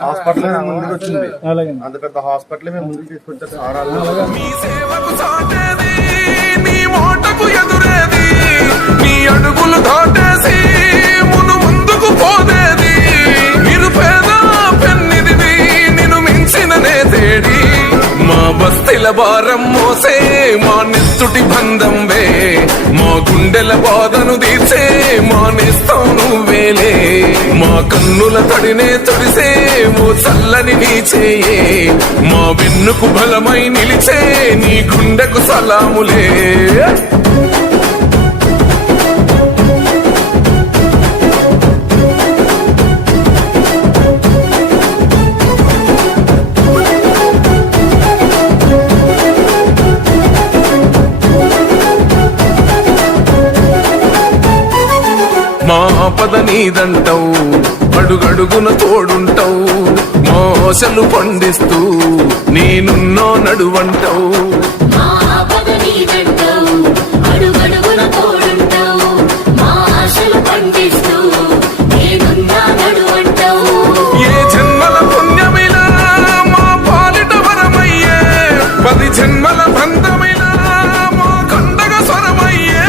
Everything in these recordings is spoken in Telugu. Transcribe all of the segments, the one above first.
హాస్పిటల్ ముందుకు వచ్చింది, అంత పెద్ద హాస్పిటల్ మేము ముందుకు తీసుకొచ్చారు. అడుగులు దాటేసి మును ముందుకు పోదేది నిరుపేద పెన్నిదివి నిన్ను మించిన నేతేడి మా బస్తీల భారం మోసే మా నెత్తుటి బంధం వే మా గుండెల బాధను తీర్చే మా నేస్తం నువ్వేలే మా కన్నుల తడినే తొడిసే ఓ చల్లని నీ చేయే మా వెన్నుకు బలమై నిలిచే నీ గుండెకు సలాములే. మా పద నీదంటావు అడుగడుగున తోడుంటావు మోసలు పండిస్తూ నేనున్నో నడువంటావు. ఏ జన్మల పుణ్యమిలా మా పాలిట వరమయ్యే 10 జన్మల బంధమిలా మా కండగ స్వరమయ్యే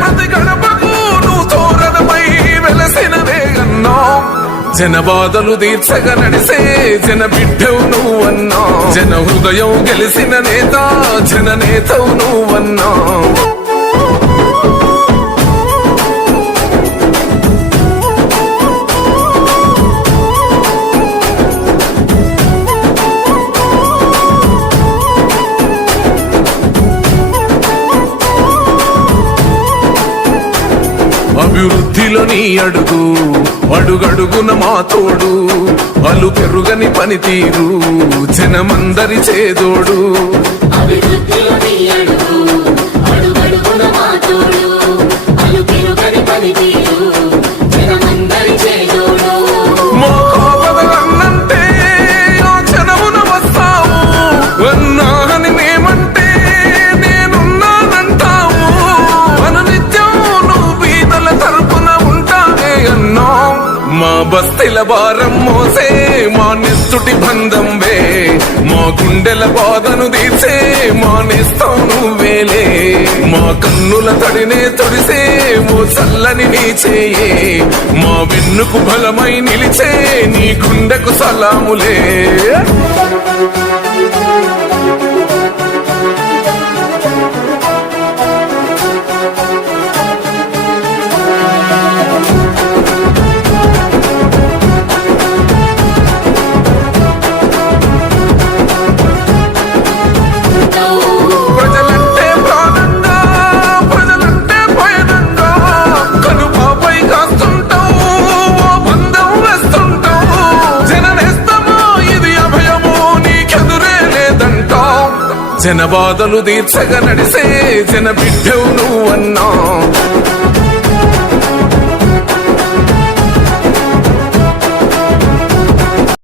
ప్రతి గడపకు నువ్వు తోరణమై వెలసినదే అన్నా జన బాధలు తీర్చగా నడిసే జన బిడ్డవు నువ్వన్నా జన హృదయం గెలిసిన నేత జన నేతవు నువ్వన్నా. అభివృద్ధిలో నీ అడుగు అడుగడుగున మా తోడు అలు పెరుగని పనితీరు జనమందరి చేదోడు. మా కాపదలన్నంటే ఆ జనమున వస్తావు అన్నా అని మేమంటే నేనున్నానంటావు అనునిత్యం నువ్వు బీదల తరపున ఉంటావే అన్నా మా బస్తీల భారం మోసే మా నెత్తుటి బంధం వే మా గుండెల బాధను తీర్చే మా నేస్తం నువ్వేలే మా కన్నుల తడినే తొడిసే ఓ చల్లని నీ చేయే మా వెన్నుకు బలమై నిలిచే నీ గుండెకు సలాములే. ప్రజలంటే ప్రాణంగా ప్రజలంటే పయనంగా కనుపాపై కాస్తుంటావు ఓ బంధం వేస్తుంటావు జననేస్తమో ఇది అభయమో నీకెదురే లేదంటావు జన బాధలు తీర్చగా నడిసే జన బిడ్డవు నువ్వన్నా